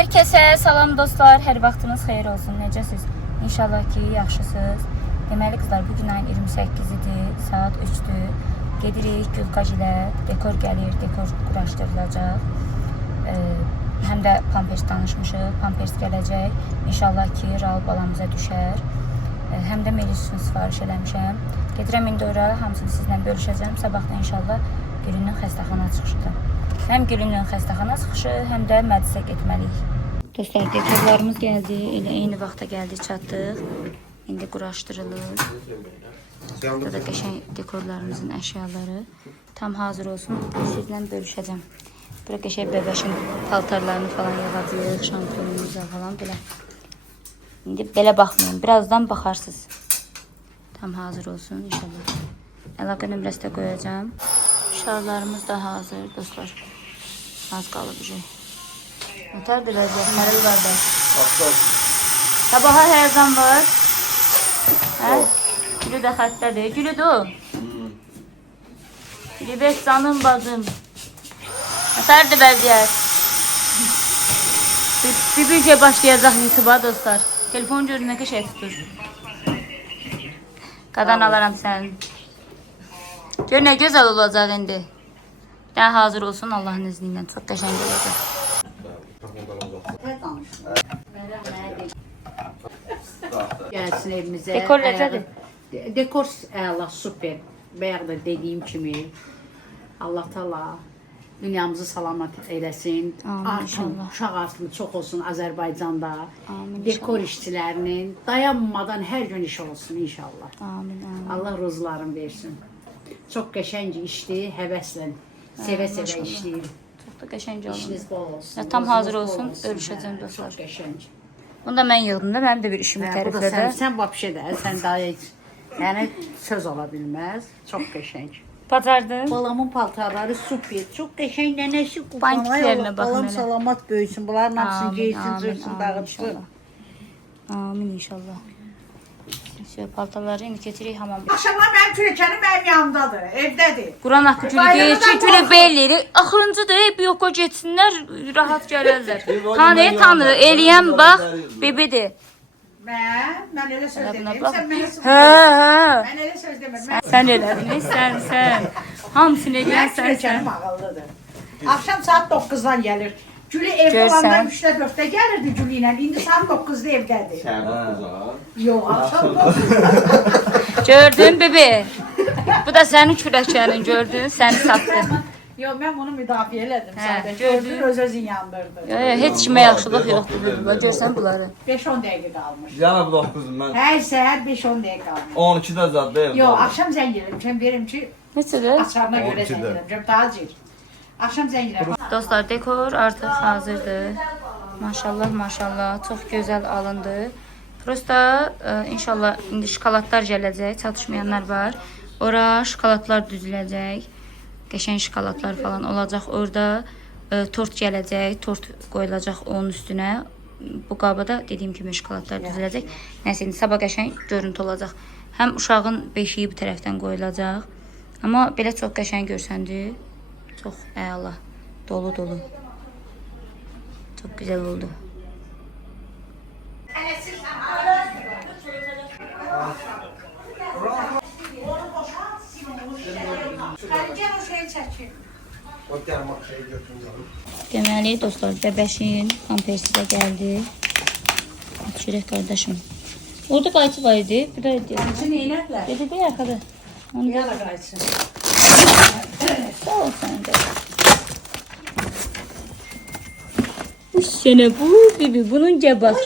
Herkese salam dostlar, hər vaxtınız xeyir olsun. Necəsiz? İnşallah ki, yaxşısınız. Deməli qızlar, bugün ayın 28-idir, saat 3-dür. Gedirik Gülkac ilə, dekor gəlir, dekor quraşdırılacaq. Həm də pampers danışmışıq, pampers gələcək. İnşallah ki, Raul balamıza düşər. Həm də Melis üçün sifariş eləmişəm. Gedirəm indi ora, hamısını sizlə bölüşəcəm. Sabahda inşallah Gülünün xəstəxana çıxışıdır. Həm Gülünün xəstəxana çıxışı, həm də məclisə getməliyik. Dostlar, dekorlarımız gəldi. Elə eyni vaxta gəldi, çatdıq. İndi quraşdırılır. Burada da qəşəng dekorlarımızın əşyaları. Tam hazır olsun, sizlə bölüşəcəm. Bura qəşəng bəbəşin paltarlarını falan yığacaq, şampiyonumuza falan belə. İndi belə baxmayın, birazdan baxarsınız. Tam hazır olsun inşallah. Əlaqə nömrəsi də qoyacağım. Şarlarımız da hazır dostlar. Az qalıb bir şey. Notardır vəziyyət, Mərəl qardaş. Sabaha hər zam var. Hə? Gülü də xəttədir. Gülüdür o. Gülübət canım bacım. Notardır vəziyyət. Bir şey başlayacaq YouTube'a dostlar. Telefon görünə ki şey tutur. Qadan alaram sənin. Gör nə gözəl olacaq indi. Daha hazır olsun Allah'ın izniyle. Çok qəşəng olacaq. Gəlsin evimizə. Dekor necədir? Dekor əla, super. Bayaq da dediyim kimi Allah Taala dünyamızı salamat eləsin. Artım, uşaq artımı çox olsun Azərbaycanda. Amin. Dekor işçilərinin dayanmadan hər gün iş olsun inşallah. Amin, amin. Allah ruzularını versin. Çox qəşəng işdir, həvəslə, sevə-sevə işləyir. Çox da qəşəng oldu. İşiniz bol olsun. Ya, tam hazır olsun, ölüşəcəm dostlar. Çox qəşəng. Bunu da mən yığdım da, mənim də bir işimi Bu da təriflədə. sən vapşe də, sən daha heç, yəni söz ola bilməz. Çox qəşəng. Bacardım. Balamın paltarları super, çox qəşəng nənəsi Bantiklərinə baxın Balam elə. salamat böyüsün, bunların hamısını Amin, geysin, amin, cırsın, amin dağıtsın. inşallah. Amin inşallah. Paltarları indi keçirik hamam. Akşamlar mənim kürəkənim mənim yanımdadır, evdədir. Quran haqqı gülü geçir, gülü belli. Axırıncıdır, hep yoxa geçsinlər, rahat gələrlər. Tanrı, eləyən bax, bebedir. Mən elə söz Buna demirəm, bax. sən mənə söz Hə. Mən elə söz demirəm. Sən elədin, sən. Hamısını eləyən Mənim sən. kürəkənim ağıllıdır. Axşam saat 9-dan gəlir. Gülü evdə Görsən. olandan 3-də 4-də gəlirdi Gülü ilə. İndi saat 9-da evdədir. Yox, axşam 9-da. Gördün bebe. Bu da sənin kürəkənin, gördün, səni satdı. Yox, mən bunu müdafiə elədim Hə, sadəcə. gördün. Gördün, öz-özün yandırdı. Heç kimə yaxşılıq yoxdur bebe. Görsən bunları. 5-10 dəqiqə qalmış. Yəni bu 9-um mən Hər səhər 5-10 dəqiqə qalmış. 12-də zadda evdə. Yox, axşam zəng eləmişəm, verim ki, Neçədir? açarına görə 12-də. zəng eləmişəm, daha cir. Axşam zəng eləmişəm. Dostlar, dekor artıq hazırdır. Maşallah, maşallah, çox gözəl alındı. Prosta inşallah indi şokoladlar gələcək, çatışmayanlar var. Ora şokoladlar düzüləcək. Qəşəng şokoladlar falan olacaq orada. Tort gələcək, tort qoyulacaq onun üstünə. Bu qabada dediyim kimi şokoladlar düzüləcək. Nəsə indi sabah qəşəng görüntü olacaq. Həm uşağın beşiyi bu tərəfdən qoyulacaq. Amma belə çox qəşəng görsəndi. Çox əla, dolu. Çok güzel oldu. Deməli dostlar, bəbəşin pampersi də gəldi. Çörək qardaşım. Orada qayçı var idi. Bir də Şimdi neylədilər? dedi de arkada. Onu da Yala qaysın. sağ ol sen de. Bu sene bu bibi bunun cebap.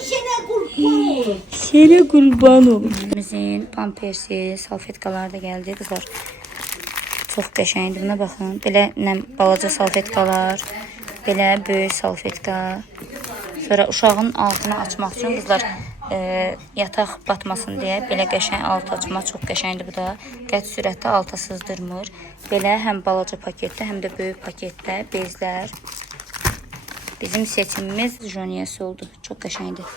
Sene kurban olun. Bizim pampersi, salfetkalar da geldi kızlar. Çox qəşəngdir. Buna baxın. Belə balaca salfetkalar, belə böyük salfetka. Sonra uşağın altını açmaq üçün qızlar yataq batmasın deyə belə qəşəng alt açma çox qəşəngdir bu da. Qət sürətdə alta sızdırmır. Belə həm balaca paketdə, həm də böyük paketdə bezlər. Bizim seçimimiz Jonies oldu. Çox qəşəngdir.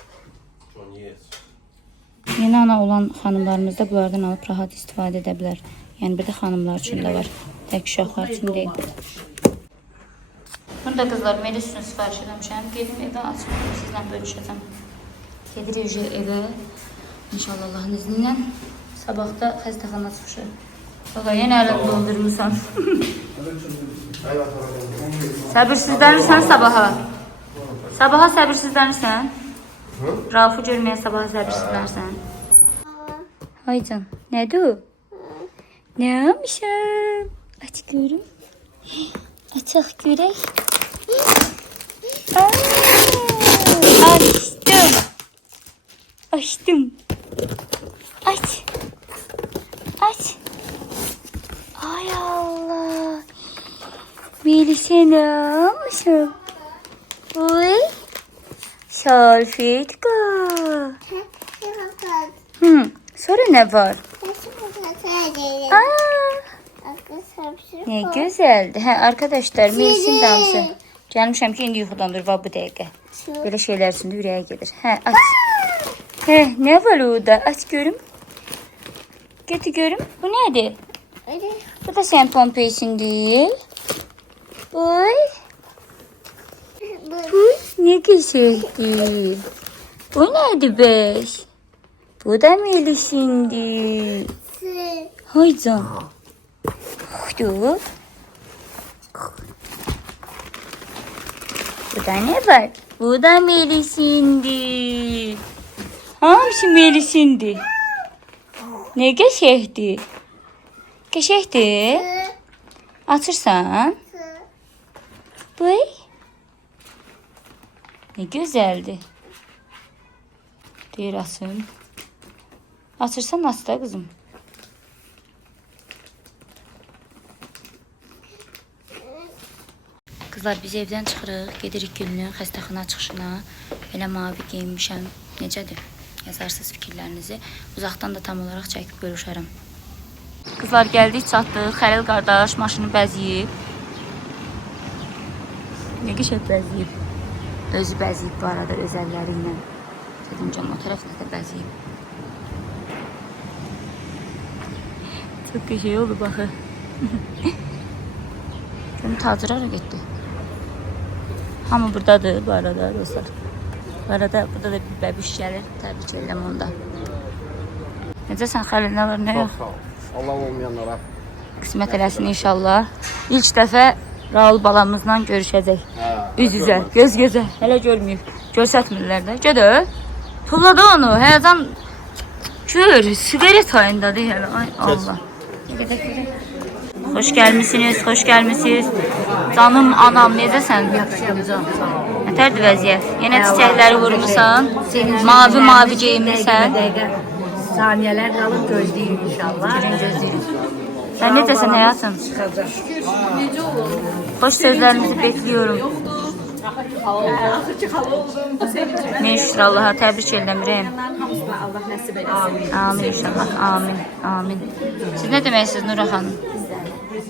Yeni ana olan xanımlarımız da bunlardan alıb rahat istifadə edə bilər. Yəni bir də xanımlar üçün də var. Tək uşaqlar üçün deyil. Bunu da kızlar Melis üçün sifariş eləmişəm. Gedim evə açıb sizlə bölüşəcəm. Gedirik evə. İnşallah Allahın izniyle. Sabahda xəstəxana çıxışı. Baba, yenə əlini doldurmuşsan. Səbirsizlənirsən sabaha. Sabaha səbirsizlənirsən. Rafı görməyə sabaha səbirsizlənirsən. Ay can, nədir o? Nə yapmışam? Aç görüm. Açıq görək. Açdım. Açdım. Aç. Aç. Ay Allah. Melis'e ne yapmışım? Uy. Salfetka. Sonra ne var? Ne güzeldi. Ha, arkadaşlar Melis'in dansı. Gelmişəm ki indi yuxudan dur bu dəqiqə. Böyle şeyler üstündə ürəyə gelir. Ha, aç. He, ne var orada? Aç görüm. Getir görüm. Bu nedir? Bu da sen pompeysin değil. Oy. Bu ne güzeldi. Bu nedir beş? Bu da Melis'indi. Hay can. Dur. Bu da ne var? Bu da Melis'indi. Hamısı Melis'indi. Ne geçəkdi? Geçəkdi? Açırsan? Buy. Ne güzeldi. Deyir asın. Açırsan aç da kızım. Kızlar biz evdən çıxırıq, gedirik Gülünün xəstəxana çıxışına. Belə mavi geyinmişəm. Necədir? Yazarsınız fikirlərinizi. Uzaqdan da tam olaraq çəkib bölüşərəm. Kızlar gəldik, çatdıq. Xəlil qardaş maşını bəziyib. Ne qəşəng bəziyib. Özü bəziyib bu arada öz əlləri ilə. Dedim canım o tərəfdə də bəziyib. Çox qəşəng oldu baxı. Görüm tacir hara getdi. Hamı buradadır bu arada dostlar. Bu arada burada da bir bəbiş gəlir. Təbrik edirəm onda. Necəsən Xəlil, nə var, nə yox? Allah olmayanlara. Qismət eləsin inşallah. İlk dəfə Raul balamızla görüşəcək. Üz-üzə, göz-gözə. Hələ görməyib. Görsətmirlər də. Gədə. Tulladı onu. Həyəcan gör. Sigaret ayındadır hələ. Ay Allah. Hoş gəlmişsiniz, hoş gəlmişsiniz. Canım anam, necəsən? Yaxşıyam can, sağ ol. Nətərdir vəziyyət? Yenə çiçəkləri vurmuşsan. Mavi geyinmişsən. Saniyeler kalın gözleyeyim inşallah. Sən necəsən həyatım? Hoş sözlərinizi bekliyorum. Ne şükür Allah'a təbrik edirəm. Amin inşallah. Amin. Amin. Siz ne deməksiniz Nura xanım?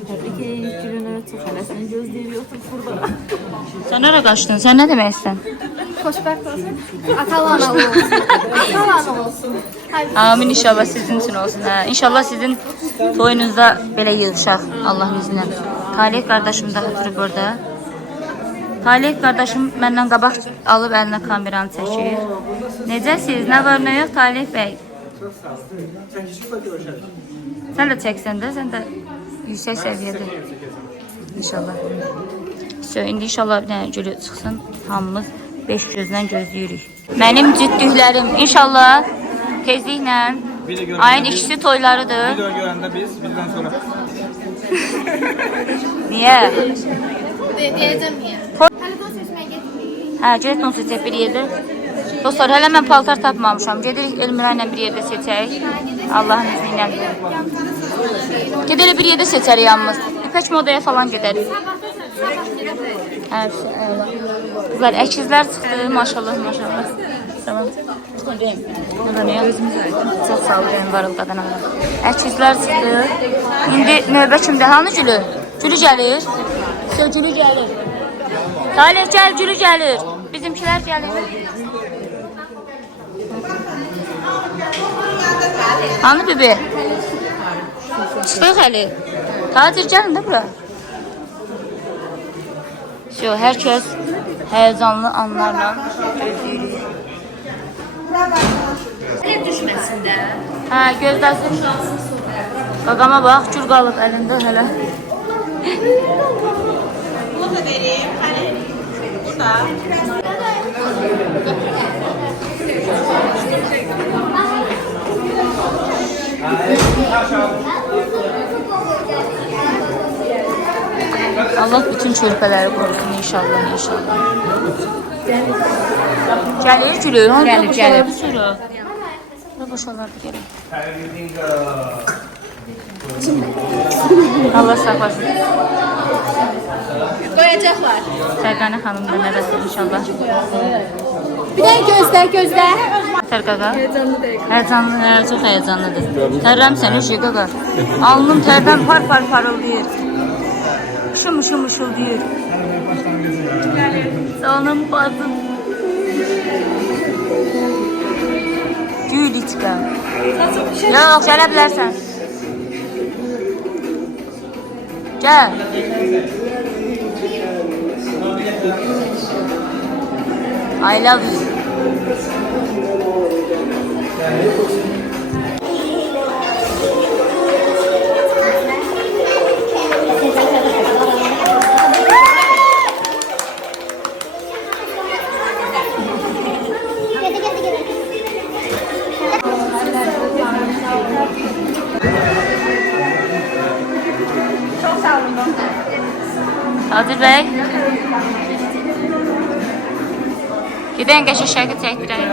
Təbrik edirik Gülünü. Çox hələsini gözləyirik burada. Sən hara qaçdın? Sən nə demək istəyirsən? Xoşbəxt olsun. Atalı analı olsun. Atalı analı olsun. Amin inşallah sizin için olsun. Hə. İnşallah sizin toyunuzda belə yığışaq Allahın izni. Talih qardaşım da oturub orada. Talih qardaşım məndən qabaq alıb əlinə kameranı çəkir. Necəsiz? Nə var, nə yox Talih bəy? Sən də çəksən də, sən də yüksək səviyyədə. İnşallah. İndi inşallah bir dənə gülü çıxsın. Hamımız 5 gözlə gözləyirik. Mənim cütlüklərim inşallah tezliklə ayın ikisi toylarıdır. Video görəndə biz bizdən sonra. Niyə? Deyəcəm niyə? Hələ də seçməyə getmirik. Hə, gedək onu seçək bir yerdə. Dostlar, hələ mən paltar tapmamışam. Gedirik Elmira ilə bir yerdə seçək. Allahın izni ilə. Gedələ bir yerdə seçərik yalnız. İpək modaya falan gedərik. Hər şey, eyvallah. Qızlar, əkizlər çıxdı. Maşallah, maşallah. Tamam. Burada ne? Çok sağ olun benim varıl qadın Allah. Əkizlər çıxdı. İndi növbə kimdə? Hanı Gülü? Gülü gəlir. Gülü gəlir. Talih gəl, Gülü gəlir. Bizimkilər gəlir. Hanı bibi? Çıxdıq Əli. Tacir gəlin də bura. Hər kəs həyəcanlı anlarla gözləyirik. Ev düşməsində. Hə, gözləsin. Qaqama bax, gül qalıb əlində hələ. Bunu da vereyim. Hani burada. Allah bütün körpələri qorusun inşallah, inşallah. Gəlir gülü, Gəlir, gəlir. Bir sürü. Ne boşalardı gəlir. Allah saklasın. Qoyacaqlar. Sərqani xanım da nəvəsi inşallah. Bir də gözlə. Tərqaqa. Həyəcanlı, çox həyəcanlıdır. Tərləmsən, üşüyə qaqa. Alnım tərdən par parıldayır. Mışıl mışıldayır. Canım bacım. Gülüçka. Yox, gələ bilərsən. Gəl. I love you. Kadir Bey. Giden geçe şarkı çektireyim.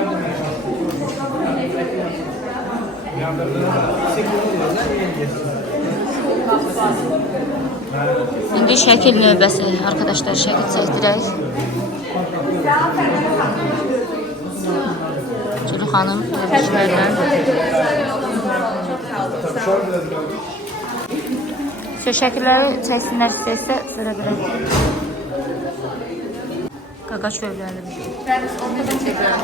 Şimdi şekil növbəsi arkadaşlar, şekil çektireyim. Çocuk hanım kardeşlerden. Şəkilləri çəksinlər istəyirsə sürə bilər. Qaqa çövlərim. Ortada çekiyorum.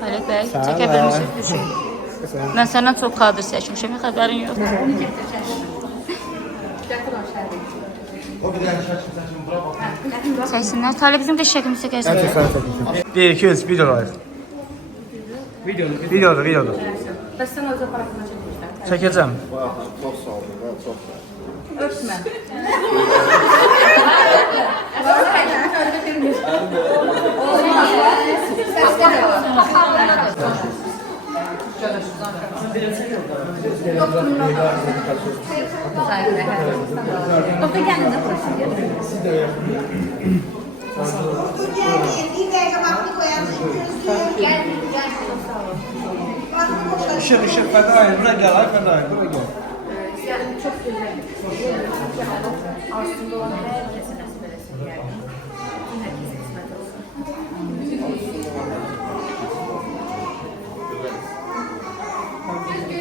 Talib Bey, çəkə bilmişsiniz bir şey. Mən səndən çox kadr çəkmişəm, xəbərin yox. Çəksinlər. Talib bizim də şəkilimizi çəksin. 1, 2, 3, videolayıq. Videodur. Bəs sən özə parasını çəkirsən. Çəkəcəm. Çox sağ olun, çox sağ olun. Öpmə. Doktor kendine burası Işıq, fədayın, bura gəl, fədayın, bura gəl. çok güzel. Aslında olan herkese nasip etsin yani. Herkese kısmet olsun.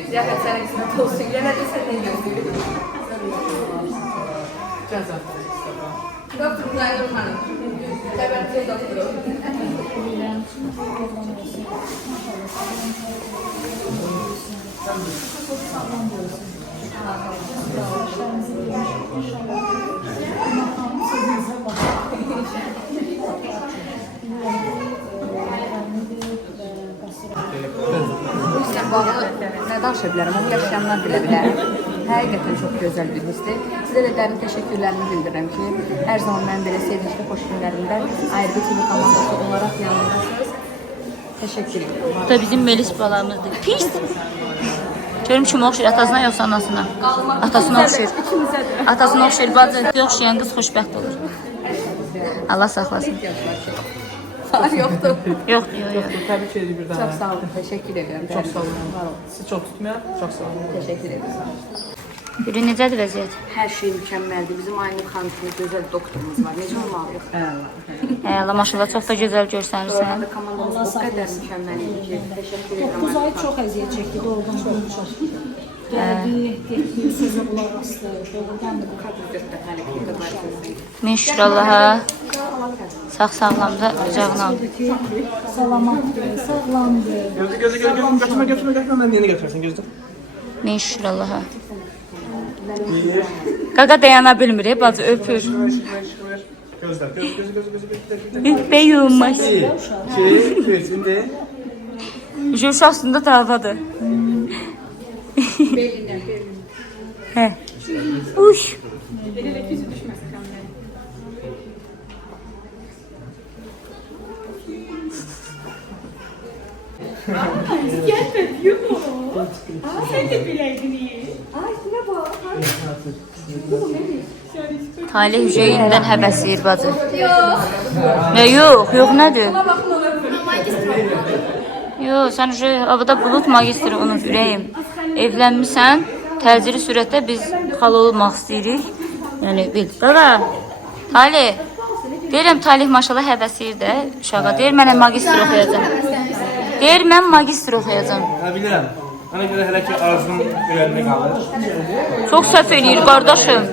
Ziyafet sana kısmet olsun. Gene de sen ne diyorsun? Doktor Kulağı Urman'ın. Tebertli doktoru. Nə danışa bilərəm, onu yaşayanlar bilə bilər. Həqiqətən çox gözəl bir hissdir. Sizə də dərin təşəkkürlərimi bildirirəm ki, hər zaman mənim belə sevincli xoş günlərimdə Ayrı TV komandası olaraq yanımdasınız. Təşəkkür edirəm. Bu da bizim Melis balamızdır. Pis! Görüm kim oxşayır, atasına yoxsa anasına? Atasına oxşayır. Atasına oxşayır, bacı oxşayan qız xoşbəxt olur. Allah saxlasın. Yoxdur. Yoxdur. Təbrik edir bir daha. Çox sağ olun, təşəkkür edirəm. Çox sağ olun. Siz çox tutmayaq. Çox sağ olun. Təşəkkür edirəm. Biri necədir vəziyyət? Hər şey mükəmməldir. Bizim Aynur xanım kimi gözəl doktorumuz var. Necə olmalıyıq? Allah maşallah çox da gözəl görsənirsən. Orada komandamız o qədər mükəmməl idi ki, təşəkkür edirəm. 9 ay çox əziyyət çəkdi, doğrudan çox. Sözə qulaq asdı. Doğrudan da bu kadr göstərməli ki, qədər. Min şükür Allaha. Sağ-sağlamda qucağına al. Salamatdır, sağlamdır. Götürme. Ben yeni götürürsen gözde. Min şükür Allaha. Qaqa dayana bilmir, bacı öpür. Gözler. Beyumaş. Şimdi. Uşaq aslında travadır. Hə. Uş. Talih Hüceynindən həbəsləyir bacı. Ne yok nədir? Yox, sən havada bulut magistri unut ürəyim. Evlənmişsən, təcili sürətdə biz xala olmaq istəyirik. Yəni bil. Qaqa, Talih. Deyirəm Talih maşallah həvəsləyir də uşağa. Deyir mənə magistr oxuyacam. Deyir mən magistr oxuyacam. Ha bilirəm. Ona görə hələ ki arzum ürəyimdə qalır. Çox səhv eləyir qardaşım.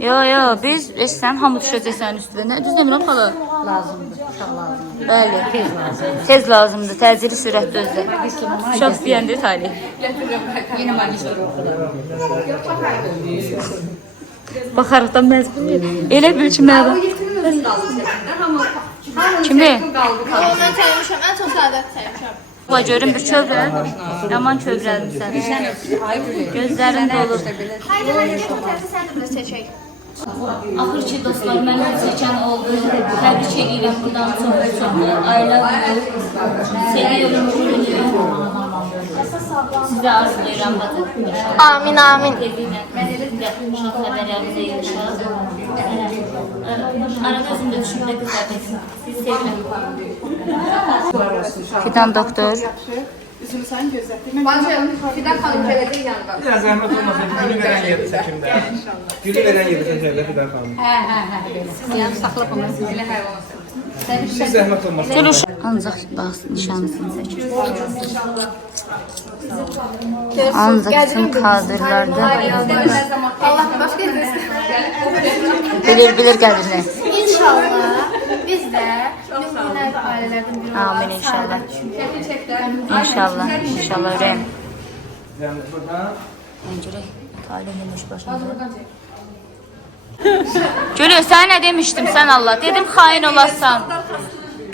Yo, biz sən hamı düşəcək sənin üstünə. Nə düz demirəm xala? Lazımdır, uşaq lazımdır. Bəli. Tez lazımdır. Tez lazımdır, təcili sürətdə özdə. Uşaq istəyəndə Talih. Yeni magistr oxudu. Baxarıqdan məzbundur. Elə bil ki, mən... Kimi? Ondan çaymışam, en çok saadet çaymışam. Baba görün bir kövrə. Yaman kövrəlmişsən. Gözlərin dolur. Haydi hadi gel otelde sen de biraz çeçek. Axır ki dostlar, mən çəkən oldu. Təbrik edirəm buradan çox. I love you. Seviyorum Jülünü. Sizə arzulayıram bacı. Amin amin. Tezliklə uşaq xəbərlərimizə yığışaq. Arada özüm də düşündə qızlar desin. Siz sevirəm. Fidan doktor. Bacım, Fidan xanım gələcək yanına. Biraz zəhmət olmasaydı gülü verən yerdə çəkimdə. Gülü verən yerdə çəkimdə Fidan xanım. Siz yəni saxla bunu. Elə hayvan. Siz zəhmət olmasaydı. Gülüş. Ancaq bax nişanlısını çəkir. Ancaq bütün kadrlarda Allah başka etmesin. bilir qədrini. İnşallah biz de nümunə və ailələrdən biri Amin inşallah. İnşallah, inşallah ürəyim. Yəni burada Görək, Talih imiş başımıza. Gülü, sən nə demişdim sən Allah? Dedim xain olasan.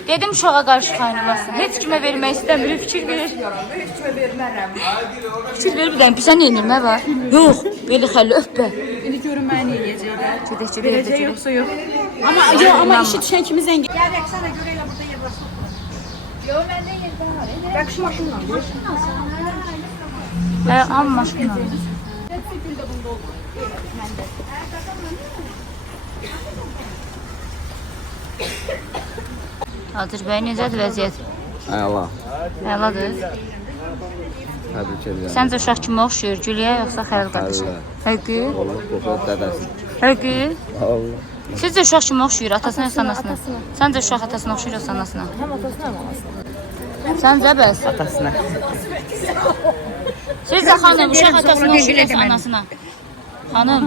Dedim uşağa qarşı xain olasan. Heç kimə vermək istəmir, fikir verir. Fikir verir bir dənə, sən neyinir, nə var? Yox, belə xəlli öpbə. İndi görün mən nə yeyəcəklər. Gedək. Yoxsa yox. Amma işi düşən kimi zəng. Gəl əksənə görə elə burada yer var. Yo, məndə yerdə var. Bak şu maşınla. Amma maşınla. Adır bəy, necədir vəziyyət? Əla. Əladır. Təbrik edirəm. Səncə uşaq kimə oxşuyur? Gülüyə yoxsa Xəlil qardaşa? Həqiqi? Olur, qoxu dədəsi. Həqiqi? Allah. Sizcə uşaq kimə oxşuyur? Atasına yoxsa anasına? Səncə uşaq atasına oxşuyur yoxsa anasına? Həm atasına həm anasına. Səncə bəs? Atasına. Sizcə xanım uşaq atasına oxşuyur yoxsa anasına? Xanım,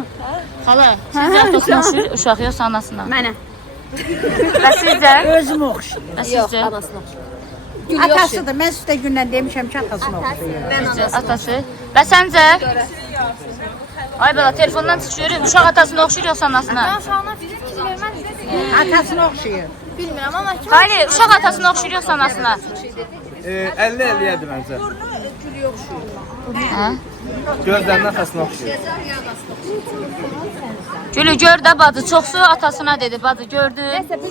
xala, sizcə atasına oxşuyur uşaq yoxsa anasına? Mənə. Və sizcə? Özüm oxşuyur. Və sizcə? Atasıdır. Mən sizə gündən demişəm ki, atasına oxşuyur. Sizcə atası? Və səncə? Ay bala, telefondan çıx görüm. Uşaq atasına oxşuyur yoxsa anasına? Ben uşağına fikir vermez Atasına oxşuyur. bilmirəm amma kim Hali, uşaq atasına oxşuyur yoxsa anasına? 50-50-yədir məncə. Hə? Gözlərinin atasına oxşuyur. Gülü gör də bacı, çoxsu atasına dedi. Bacı gördü,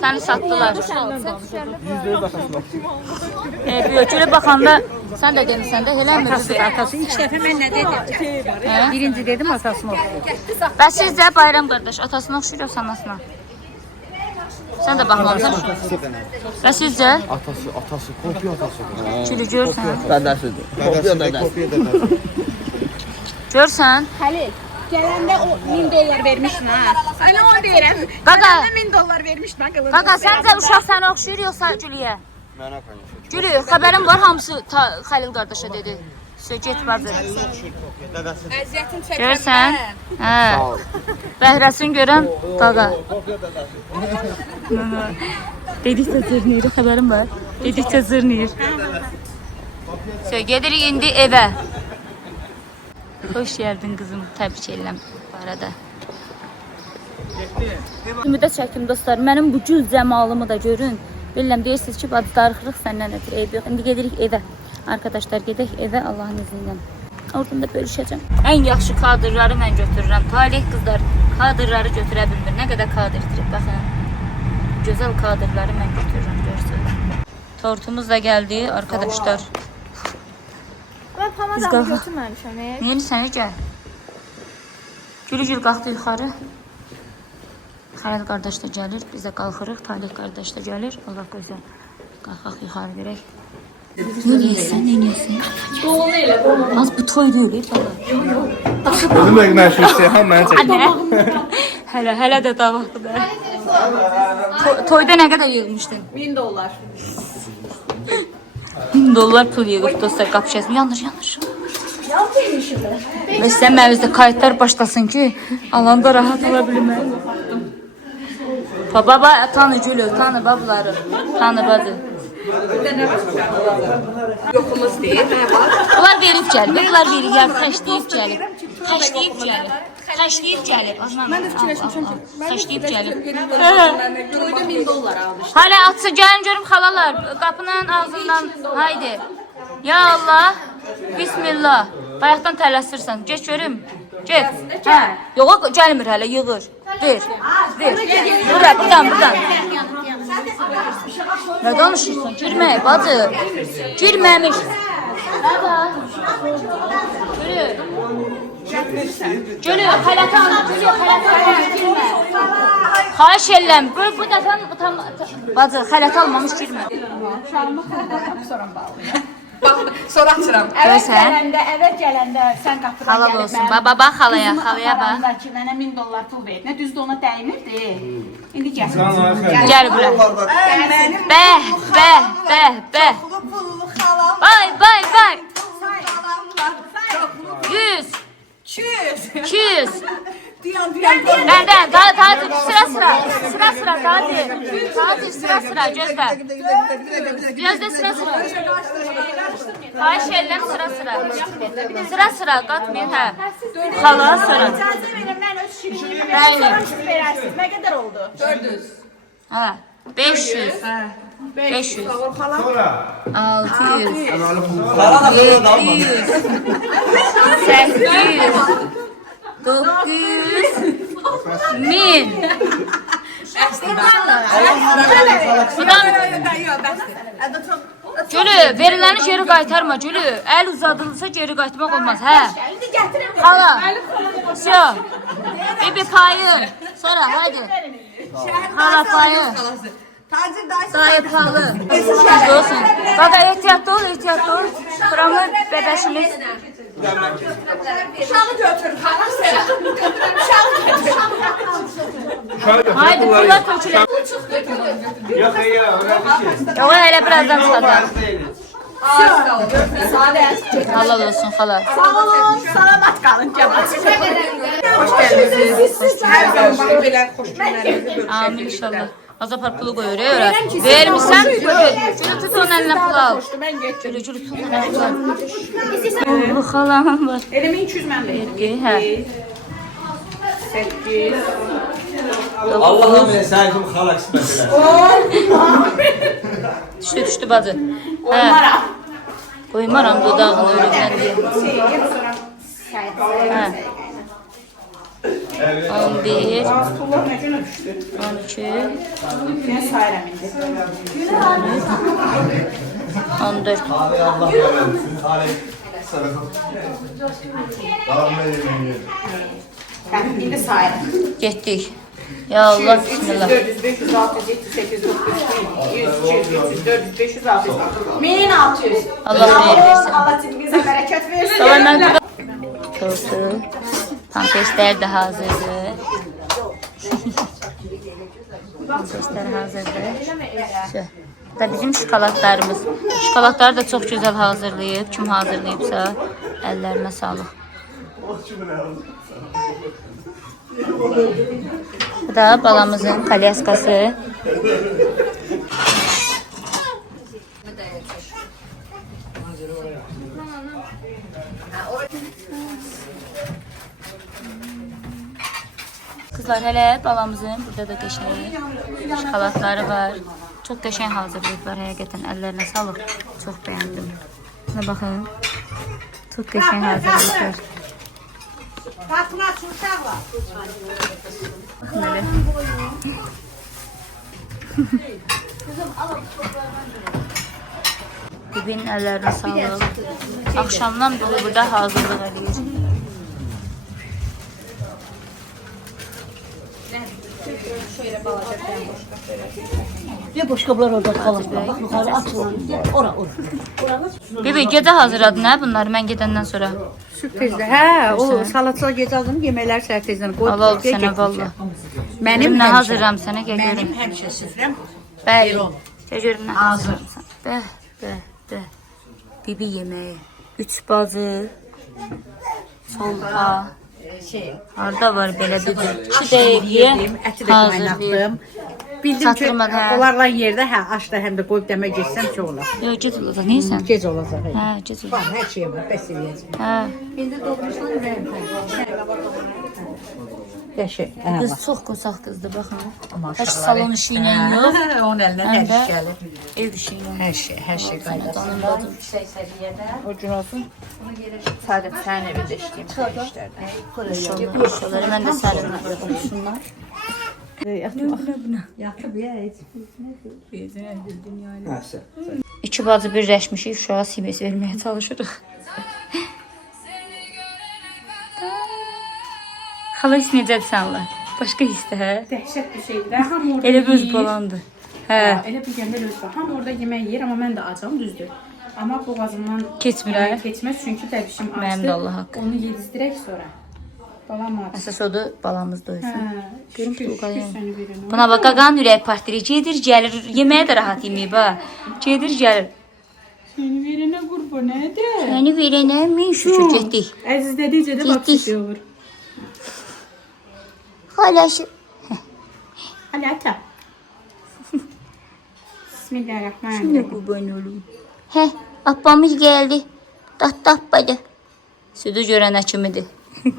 səni satdılar. %100 atasına oxşuyur. Gülü baxanda sən də demişsən də, eləmir bizi. Atası ilk dəfə mən nə dedim? Hə? Birinci dedim atasına oxşuyur. Və sizcə Bayram qardaş atasına oxşuyur yoxsa anasına? Sən də baxmamısan. Və sizcə? Atası, kopya atası. Gülü görsən. Dədəsidir. Kopya dədəsi. Görsən. Xəlil, gələndə o 1000 dollar vermişdin ha. Sənə onu deyirəm. Qaqa, 1000 dollar vermişdin ha qılınca. qaqa səncə uşaq sənə oxşuyur yoxsa Gülüyə? Mənə konuşur. Gülü, xəbərim var hamısı Xəlil qardaşa dedi. Get bacı. Əziyyətin Görsən? Hə. Bəhrəsini görən dağa. Dedikcə zırnıyır, xəbərim var. Dedikcə zırnıyır. Gedirik indi evə. Xoş gəldin qızım, təbrik edirəm bu arada. Şimdi də çəkim dostlar, mənim bu gül cəmalımı da görün. Bilirəm, deyirsiniz ki, bacı darıxırıq səndən ötürü eyb yox. İndi gedirik evə. Arkadaşlar, gedək evə Allahın izniyle. Oradan da bölüşəcəm. Ən yaxşı kadrları mən götürürəm. Talih qızlar kadrları götürə bilmir. Nə qədər kadr itirib, baxın. Gözəl kadrları mən götürürəm, görsün. Tortumuz da gəldi arkadaşlar. Ben pamadamı götürməmişəm. Niye sen gəl? Gülü-gül qalxdı yuxarı. Xəlil qardaş da gəlir, biz də qalxırıq. Talih qardaş da gəlir. Allah qoysun. Qalxaq yuxarı verək. Ne yesen? Doğulu elə. Az bu toy deyil, baba. Özüm də məşhur Seyhan mənə çəkdi. Hələ də davaqdır da. Toyda nə qədər yığmışdın? $1000. $1000 pul yığıb dostlar, qapışasın. Yanır. Və sizə məvizdə kayıtlar başlasın ki, alanda rahat ola bilmə. Baba, tanı Gülü, tanı babları, tanı bacı. yoxumuz deyil, nə var? Bunlar verib gəlir, xəşləyib gəlir. Mən də fikirləşmişəm ki, xəşləyib gəlir. Toyda $1000 almışdı. Hala atsa gəlin görüm xalalar, qapının ağzından, haydi. Ya Allah, bismillah. Bayaqdan tələsirsən, geç görüm. Get. Hə. Yox, gəlmir hələ, yığır. Ver. Buradan. Nə danışırsan? Girmə, bacı. Girməmiş. Gülü, xələtə girmə. Xahiş edirəm, bu dəfə bacı, xələt almamış girmə. Sonra açıram. Görsən? Eve gələndə sən qapıdan Halal olsun. Baba, xalaya bax. Ki, mənə $1000 pul ver. Nə düzdür ona dəymirdi. İndi gəl. Gəl bura. Bəh. Bay. 100. 200. Bəndən, Tadir, sıra. Tadir, sıra, gözlə. Gözlə, sıra. Xahiş edirəm, sıra. Sıra, qatmayın, hə. Xala, sıra. Mən öz şirinliyimi Bəli. verərsiniz. Nə qədər oldu? 400. Hə, 500. 500. 600. 700. 800. 1000. Gülü, veriləni geri qaytarma Gülü. Əl uzadılırsa geri qaytarmaq olmaz, hə? İndi gətirin. Hala. Syo. Bir payın. Sonra haydi. Hala payı. Dayı pahalı. Düzgün olsun. Baba ehtiyatlı ol. Buramı bebeşimiz. Uşağı götür. Haydi pullar tökülür. Yox, Yox, hələ birazdan çıxacaq. Saadet. Halal olsun xala. Sağ olun. Salamat qalın. Xoş gəldiniz. Hər zaman belə xoş günlərinizi görüşək. Amin inşallah. Azapar pulu qoyur, ora. Vermişsən, Gülü tut onun əlinə pul al. Gülü tut onun əlinə pul al. Bu xalam var. Elimin 200 mən verir. Hə. 8. Allah'ım bile sen kim xala qismət elə. Düşdü bacı. Hə. Qoymaram dodağını ölümdən deyə. Hə. 11, 12, Ben sayıram indi. 14. Allah versin. Hali sadaqa. İndi sayıram. Getdik. Ya Allah, bismillah. 400, 500, 600, 700, 800, 900, 100, 200, 300, 400, 500, 600. 1600. Allah xeyir versin. Allah bize bereket versin. Tamam, mən burada. Tortu. Pankeslər də hazırdır. Pankeslər hazırdır. Və bizim şokoladlarımız. Şokoladları da çox gözəl hazırlayıb. Kim hazırlayıbsa əllərinə sağlıq. Bu da balamızın kolyaskası. Kızlar hele balamızın burada da qəşəng şokoladları var. Çox qəşəng hazırlayıblar həqiqətən. Əllərinə sağlıq. Çox bəyəndim. Buna baxın. Çox qəşəng hazırlayıblar. Qapını açın uşaqlar. Baxın elə. Bibinin əllərinə sağlıq. Axşamdan beri burada hazırlıq edir. Bir boşqablar orada qalır. Bax yuxarı açılır. Ora. Bibi gecə hazırladın hə bunları mən gedəndən sonra. Süt tezdə. Hə, o salatçılar gecə aldım, yeməklər səhər tezdən qoyub. Allah olsun sənə valla. Mənim Nə hazırlam sənə gəl görüm. Mənim həmişə süfrəm Bəli. Gəl görüm nə hazır. Bəh. Bibi yeməyi. 3 bacı. Solpa. Harda var belə bir 2 dəqiqəyə Əti də qaynatdım. Bildim ki, Çatdırmadı, hə. onlarla yerdə hə, aşda həm də qoyub dəmə geçsəm ki olar. Yox, gec olacaq. Neysən? Gec olacaq. Hə, gec olacaq. Var, hər şey var, bəs eləyəcəm. Hə. İndi doğmuşdan ürəyim. Qəşəng. Qız çox qoçaq qızdır, baxın. Maşallah. Heç salon işi ilə yox. Onun əlindən Həm hər də iş gəlir. ev işi ilə. Hər şey qaynasın. Yüksək səviyyədə. O gün olsun. Sadət sənin evində işləyim. İnşallah, inşallah. Mən də sərinlə qoysunlar. Yaxşı bir heç. İki bacı birləşmişik, uşağa simes verməyə çalışırıq. Xala hiss necədir sənlə? Başqa hissdə, hə? Dəhşət bir şeydir. Ham orada Elə öz yeyir. balandır. Hə. Elə bir gəndə öz var. Ham orada yemək yeyir, amma mən də acam, düzdür. Amma boğazımdan Keçmir, hə? keçməz çünki dəbişim açdı. Mənim də Allah haqqı. Onu yedizdirək sonra. Balam acı. Əsas odur, balamız doysun. Görüm Şükür Tuğayım. səni verin. Buna bax, qaqanın ürəyi partiri. Gedir, gəlir. Yeməyə də rahat yeməyib, ha. Gedir, gəlir. Səni verənə qurban, nədir? Səni verənə min şükür getdik. Əzizlədikcə də bax Getdik. şey olur. Xalaşı. Hadi ata. Nə Bismillahirrahmanirrahim. qurban olum. Hə, appamız gəldi. Tappadı. Südü görənə kimidir.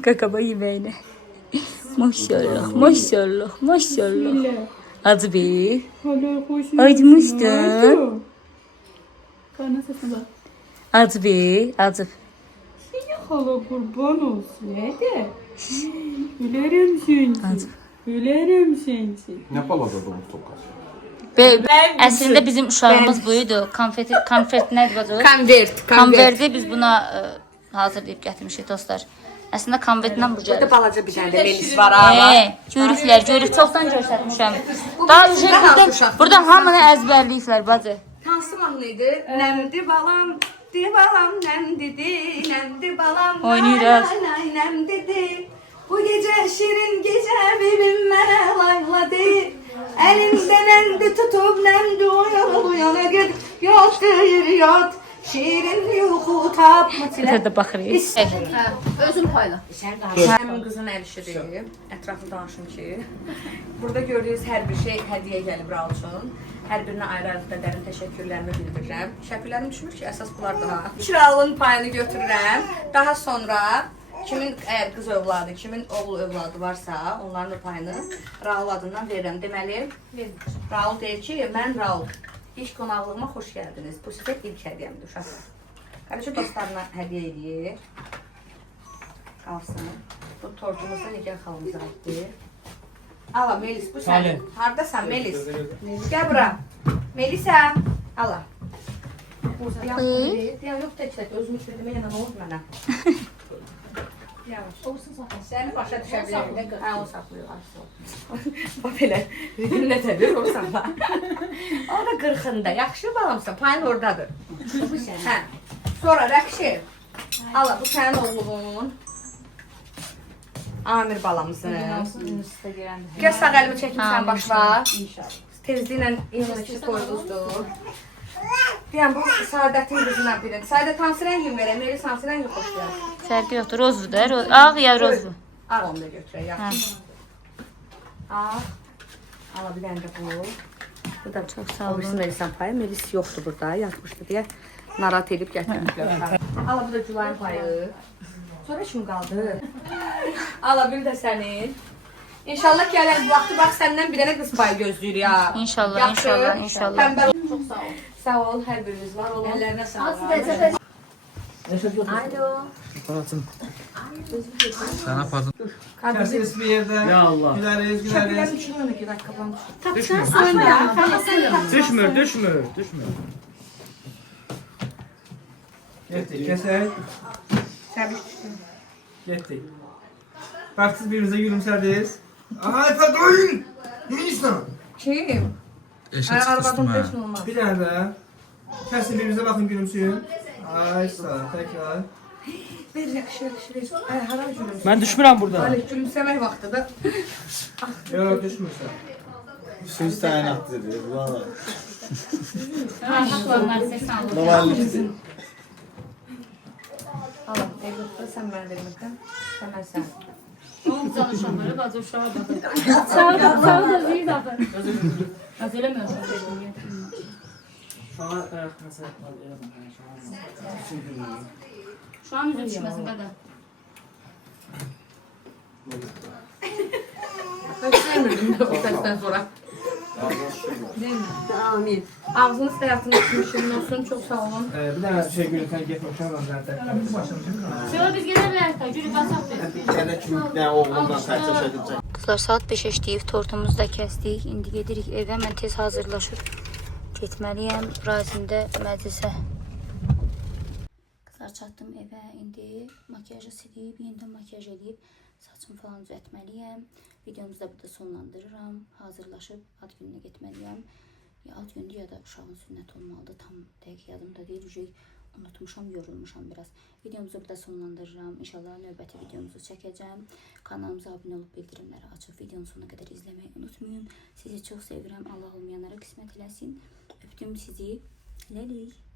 Qaqaba yeməyinə. Maşallah, maşallah, maşallah. Acı bir. Hala xoşun. Acımışdın. Kana sesine bak. Acı bir, acı. Seni hala kurban olsun, hadi. Gülerim sensin. Gülerim sensin. Nə balada bu tokas? Əslində bizim uşağımız buydu. Konfet nədir bacı? Konvert. Konverti biz buna hazırlayıb gətirmişik dostlar. Əslində konvertlə bu gəlir. Burada balaca bir dənə də melis var ha. Görüklər, görük. Çoxdan göstərmişəm. Daha burada hamını əzbərləyiblər bacı. Hansı mahnı idi? Nəmdi balam, di balam, nəmdidi, nəmdi balam, Oynayırıq. nay, nəmdidi. Bu gecə şirin gecə bibim mənə layladı. Əlimdən əndi tutub nəmdi uyana ged. Yat deyir yat, şirin yuxu tapma çilə. Burada da baxırıq. Özün payla. Həmin qızın əl işidir. Ətraflı danışım ki. Burada gördüyünüz hər bir şey hədiyyə gəlib Raul üçün. Hər birinə ayrı-ayrılıqda dərin təşəkkürlərimi bildirirəm. Şəkillərim düşmür ki, əsas bunlar daha. Kralın payını götürürəm. Daha sonra kimin əgər qız övladı, kimin oğul övladı varsa, onların da payını Raul adından verirəm. Deməli, Raul deyir ki, mən Raul. İlk qonaqlığıma xoş gəldiniz. Bu sizə ilk hədiyyəmdir uşaqlar. Qarıcı dostlarına hədiyyə edir. Qalsın. Bu tortumuz da Nigar xalımıza aiddir. Ala Melis, bu sənin. Hardasan Melis? Gəl bura. Melisa. Ala. Yox, tək-tək. Özümü istədimə yana nə olur mənə? Yavaş. Səni başa düşə bilərim. Hə, o saxlıyor. Bax belə. Ridim nə tədir o saxla. O da 40-ında. Yaxşı balamsan. Payın oradadır. Hə. Sonra Rəqşi. Ala, bu sənin oğlunun. Amir balamızın. Gəl sağ əlimi çəkim sən başla. tezliklə yeməkçi qoyuluzdur. Yəni bu Saadətin qızına birin. Saadət hansı rəngin verəm? Melis hansı rəngi xoşlayır? Fərqi yoxdur. Rozdur da. Ağ ya rozdur. Ağ onu da götürək, yaxşı. Ağ. Ala bir dənə də bu. Bu da Çox sağ olun. Melis Melisin payı. Melis yoxdur burada, yatmışdı deyə narahat edib gətirmişlər. Ala bu da Gülayın payı. Sonra kim qaldı? Ala bir də sənin. İnşallah gələn vaxtı bax səndən bir dənə qız payı gözləyirik ha. İnşallah, Yaxşı. inşallah, inşallah. Tənbəl ol. Çox sağ ol. Sağ ol, hər biriniz var olun. Əllərinə sağlıq. Alo. Sen apardın. Kardeşim. Ses bir yerde. Ya Allah. Güleriz, Şöpülərin güleriz. üçün önə gedək qapan. Düşmür. Getdik, kesək. Getdik. Bak siz birbirinize gülümserdiniz. Aha Efe doyun. Neyse. Kim? Arvadın peşin olmaz. Bir tane daha. Kesin birbirinize bakın gülümsüyün. Ay sağ ol, tekrar. Ver yakışır. Hara gülümsün. Ben düşmürəm burada. Hani gülümsəmək vaxtıdır. Yok düşmürsən. Söz təyinatdır, valla. Haqqlanlar sizə sağ olun. Normallikdir. Allah, evlilikdə sən mənə verməkdən, mən sən. Oğlum çalışanlara bazı uşağa baxın. Sağ da zeyid baxın. Az eləmiyorsun. Şu an mesela Şu an üzüm düşməsin qada. Mən sevmirdim o səsdən sonra. Amin. Ağzınız həyatınız üçün şirin olsun, çok sağ olun. bir tane şey gülümsen getmişəm ben zaten. Sonra biz gedərlər, gülü basaq. Bir tane kimlikdən oğlumdan təkcə edəcək. Qızlar saat 5 işləyib, tortumuzu da kəsdik. İndi gedirik evə. Mən tez hazırlaşıb getməliyəm. Razimdə məclisə. Qızlar çatdım evə. İndi makyajı silib, yenidən makyaj edib, saçımı falan düzəltməliyəm. Videomuzu da burada sonlandırıram. Hazırlaşıb ad gününə getməliyəm. Ya ad gündür ya da uşağın sünnət olmalıdır. Tam dəqiq yadımda deyil. Unutmuşam, yorulmuşam biraz. Videomuzu burada sonlandırıram. İnşallah növbəti videomuzu çəkəcəm. Kanalımıza abunə olub bildirimləri açıb videonun sonuna qədər izləməyi unutmayın. Sizi çox sevirəm. Allah olmayanlara qismət eləsin. Öpdüm sizi. Leylik.